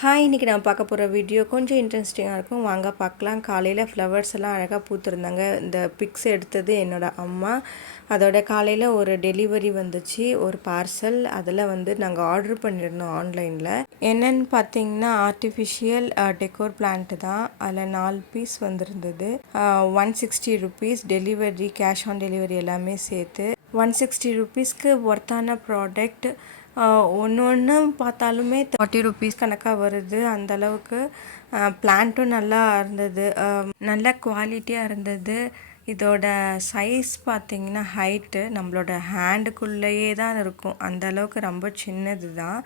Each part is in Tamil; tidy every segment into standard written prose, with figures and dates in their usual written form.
ஹாய், இன்றைக்கி நான் பார்க்க போகிற வீடியோ கொஞ்சம் இன்ட்ரெஸ்டிங்காக இருக்கும். வாங்க பார்க்கலாம். காலையில் ஃப்ளவர்ஸ் எல்லாம் அழகாக பூத்துருந்தாங்க. இந்த பிக்ஸ் எடுத்தது என்னோடய அம்மா. அதோட காலையில் ஒரு டெலிவரி வந்துச்சு, ஒரு பார்சல். அதில் நாங்கள் ஆர்டர் பண்ணியிருந்தோம் ஆன்லைனில். என்னென்னு பார்த்தீங்கன்னா ஆர்டிஃபிஷியல் டெக்கோர் பிளான்ட்டு தான். அதில் 4 பீஸ் வந்திருந்தது. 160 rupees delivery, cash on delivery எல்லாமே சேர்த்து 160 ருபீஸ்க்கு ஒர்த்தான ப்ராடக்ட். ஒன்று ஒன்று பார்த்தாலுமே 30 ருபீஸ் கணக்காக வருது. அந்தளவுக்கு பிளான்ட்டும் நல்லா இருந்தது, நல்ல குவாலிட்டியாக இருந்தது. இதோட சைஸ் பார்த்திங்கன்னா ஹைட்டு நம்மளோட ஹேண்டுக்குள்ளேயே தான் இருக்கும். அந்தளவுக்கு ரொம்ப சின்னது தான்,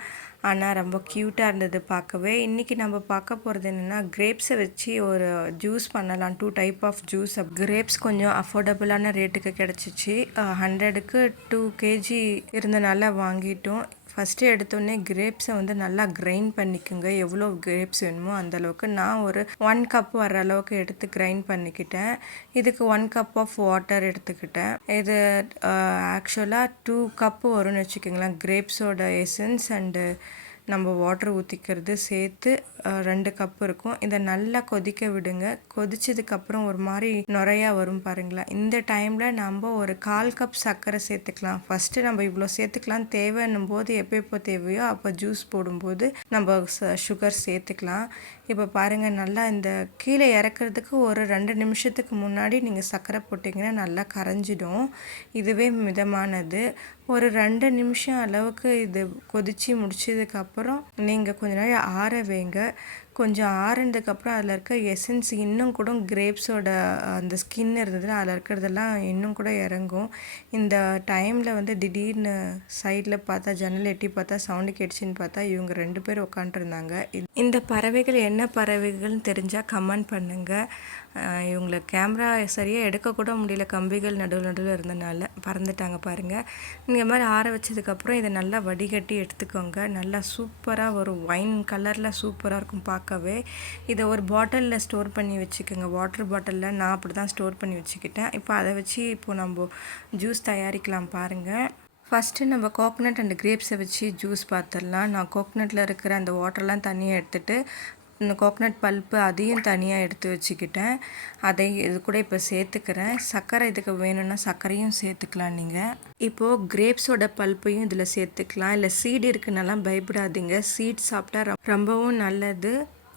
ஆனால் ரொம்ப க்யூட்டாக இருந்தது பார்க்கவே. இன்றைக்கி நம்ம பார்க்க போகிறது என்னென்னா, கிரேப்ஸை வச்சு ஒரு ஜூஸ் பண்ணலாம். 2 டைப் ஆஃப் ஜூஸ். கிரேப்ஸ் கொஞ்சம் அஃபோர்டபுளான ரேட்டுக்கு கிடச்சிச்சு. 100க்கு 2 கேஜி இருந்தனால வாங்கிட்டோம். ஃபஸ்ட்டு எடுத்தோடனே கிரேப்ஸை நல்லா கிரைண்ட் பண்ணிக்கோங்க. எவ்வளோ கிரேப்ஸ் வேணுமோ அந்தளவுக்கு. நான் ஒரு 1 கப் வர அளவுக்கு எடுத்து கிரைண்ட் பண்ணிக்கிட்டேன். இதுக்கு 1 கப் ஆஃப் வாட்டர் எடுத்துக்கிட்டேன். இது ஆக்சுவலாக 2 கப்பு வரும்னு வச்சுக்கோங்களேன். கிரேப்ஸோட எசன்ஸ் அண்டு நம்ம வாட்டர் ஊற்றிக்கிறது சேர்த்து 2 கப்பு இருக்கும். இதை நல்லா கொதிக்க விடுங்க. கொதிச்சதுக்கப்புறம் ஒரு மாதிரி நுரையா வரும் பாருங்களேன். இந்த டைமில் நம்ம ஒரு 1/4 கப் சர்க்கரை சேர்த்துக்கலாம். ஃபஸ்ட்டு நம்ம இவ்வளோ சேர்த்துக்கலாம். தேவைன்னும் போது எப்போ தேவையோ அப்போ ஜூஸ் போடும்போது நம்ம சுகர் சேர்த்துக்கலாம். இப்போ பாருங்கள், நல்லா இந்த கீழே இறக்குறதுக்கு ஒரு 2 நிமிஷத்துக்கு முன்னாடி நீங்கள் சர்க்கரை போட்டிங்கன்னா நல்லா கரைஞ்சிடும். இதுவே மிதமானது. ஒரு 2 நிமிஷம் அளவுக்கு இது கொதித்து முடிச்சதுக்கப்புறம் நீங்கள் கொஞ்ச நேரம் ஆற வைங்க. கொஞ்சம் ஆறுனதுக்கப்புறம் அதில் இருக்க எசன்ஸ் இன்னும் கூட கிரேப்ஸோட அந்த ஸ்கின் இருந்ததுன்னா அதில் இருக்கிறதெல்லாம் இன்னும் கூட இறங்கும். இந்த டைமில் திடீர்னு சைடில் பார்த்தா, ஜன்னல் எட்டி பார்த்தா சவுண்டு கேட்டுச்சின்னு பார்த்தா இவங்க 2 பேர் உட்காண்ட்ருந்தாங்க. இந்த பறவைகள் என்ன பறவைகள்னு தெரிஞ்சால் கமெண்ட் பண்ணுங்கள். இவங்களை கேமரா சரியாக எடுக்கக்கூட முடியல, கம்பிகள் நடுவில் இருந்தனால பறந்துட்டாங்க பாருங்கள். இந்த மாதிரி ஆற வச்சதுக்கப்புறம் இதை நல்லா வடிகட்டி எடுத்துக்கோங்க. நல்லா சூப்பராக ஒரு ஒயின் கலரில் சூப்பராக இருக்கும் பார்க்கவே. இதை ஒரு பாட்டிலில் ஸ்டோர் பண்ணி வச்சுக்கோங்க. வாட்டர் பாட்டிலில் நான் அப்படி தான் ஸ்டோர் பண்ணி வச்சுக்கிட்டேன். இப்போ அதை வச்சு நம்ம ஜூஸ் தயாரிக்கலாம் பாருங்கள். ஃபஸ்ட்டு நம்ம கோகோனட் அண்ட் கிரேப்ஸை வச்சு ஜூஸ் பார்த்துடலாம். நான் கோகோனட்டில் இருக்கிற அந்த வாட்டர்லாம் தனியாக எடுத்துகிட்டு இந்த கோகோனட் பல்ப்பு அதையும் தனியாக எடுத்து வச்சுக்கிட்டேன். அதை இது கூட இப்போ சேர்த்துக்கிறேன். சர்க்கரை இதுக்கு வேணும்னா சர்க்கரையும் சேர்த்துக்கலாம் நீங்கள். இப்போது கிரேப்ஸோட பல்ப்பையும் இதில் சேர்த்துக்கலாம். இல்லை சீடு இருக்குன்னெல்லாம் பயப்படாதீங்க. சீட் சாப்பிட்டா ரொம்பவும் நல்லது.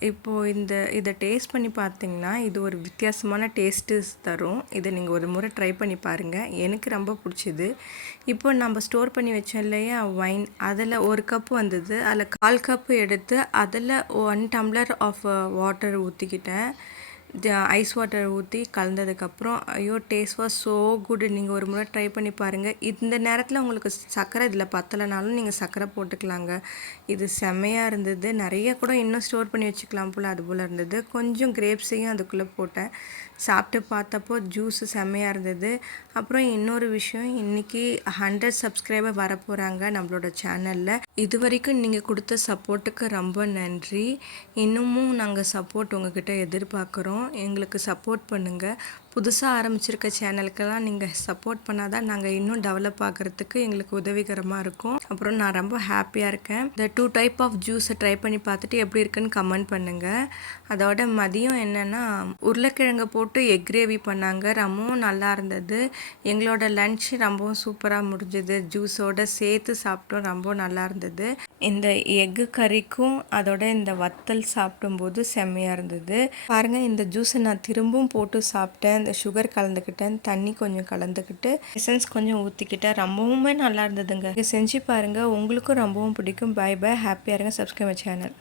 இப்போது இதை டேஸ்ட் பண்ணி பார்த்தீங்கன்னா இது ஒரு வித்தியாசமான டேஸ்ட்டு தரும். இதை நீங்கள் ஒரு முறை ட்ரை பண்ணி பாருங்கள். எனக்கு ரொம்ப பிடிச்சிது. இப்போ நம்ம ஸ்டோர் பண்ணி வச்சோம் இல்லையா ஒயின், அதில் 1 கப்பு வந்தது. அதில் 1/4 கப்பு எடுத்து அதில் 1 டம்ளர் ஆஃப் வாட்டர் ஊற்றிக்கிட்டேன். ஐஸ் வாட்டர் ஊற்றி கலந்ததுக்கப்புறம் ஐயோ, டேஸ்ட் வாஸ் ஸோ குட். நீங்கள் ஒரு முறை ட்ரை பண்ணி பாருங்கள். இந்த நேரத்தில் உங்களுக்கு சர்க்கரை இதில் பத்தலைனாலும் நீங்கள் சர்க்கரை போட்டுக்கலாங்க. இது செம்மையாக இருந்தது. நிறைய கூட இன்னும் ஸ்டோர் பண்ணி வச்சுக்கலாம் போல், அது போல் இருந்தது. கொஞ்சம் கிரேப்ஸையும் அதுக்குள்ளே போட்டேன். சாப்பிட்டு பார்த்தப்போ ஜூஸு செம்மையாக இருந்தது. அப்புறம் இன்னொரு விஷயம், இன்றைக்கி 100 சப்ஸ்கிரைபர் வரப்போகிறாங்க நம்மளோட சேனலில். இது வரைக்கும் நீங்கள் கொடுத்த சப்போர்ட்டுக்கு ரொம்ப நன்றி. இன்னமும் நாங்கள் சப்போர்ட் உங்ககிட்ட எதிர்பார்க்குறோம். எங்களுக்கு சப்போர்ட் பண்ணுங்கள். புதுசாக ஆரம்பிச்சிருக்க சேனலுக்கெல்லாம் நீங்கள் சப்போர்ட் பண்ணால் தான் நாங்கள் இன்னும் டெவலப் ஆகிறதுக்கு எங்களுக்கு உதவிகரமாக இருக்கும். அப்புறம் நான் ரொம்ப ஹாப்பியாக இருக்கேன். இந்த 2 டைப் ஆஃப் ஜூஸை ட்ரை பண்ணி பார்த்துட்டு எப்படி இருக்குன்னு கமெண்ட் பண்ணுங்கள். அதோட மதியம் என்னென்னா உருளைக்கிழங்கு போட்டு எக் கிரேவி பண்ணாங்க. ரொம்பவும் நல்லா இருந்தது. எங்களோட லன்ச் ரொம்பவும் சூப்பராக முடிஞ்சது. ஜூஸோடு சேர்த்து சாப்பிட்டோம். ரொம்ப நல்லா இருந்தது. இந்த எக்கு கறிக்கும் அதோட இந்த வத்தல் சாப்பிடும்போது செம்மையாக இருந்தது. பாருங்கள், இந்த ஜூஸை நான் திரும்பவும் போட்டு சாப்பிட்டேன். இந்த சுகர் கலந்துக்கிட்டேன், தண்ணி கொஞ்சம் கலந்துக்கிட்டு எசன்ஸ் கொஞ்சம் ஊற்றிக்கிட்டேன். ரொம்பவுமே நல்லா இருந்ததுங்க. செஞ்சு பாருங்கள், உங்களுக்கும் ரொம்பவும் பிடிக்கும். பை பை, ஹாப்பியாக இருங்க. Subscribe channel.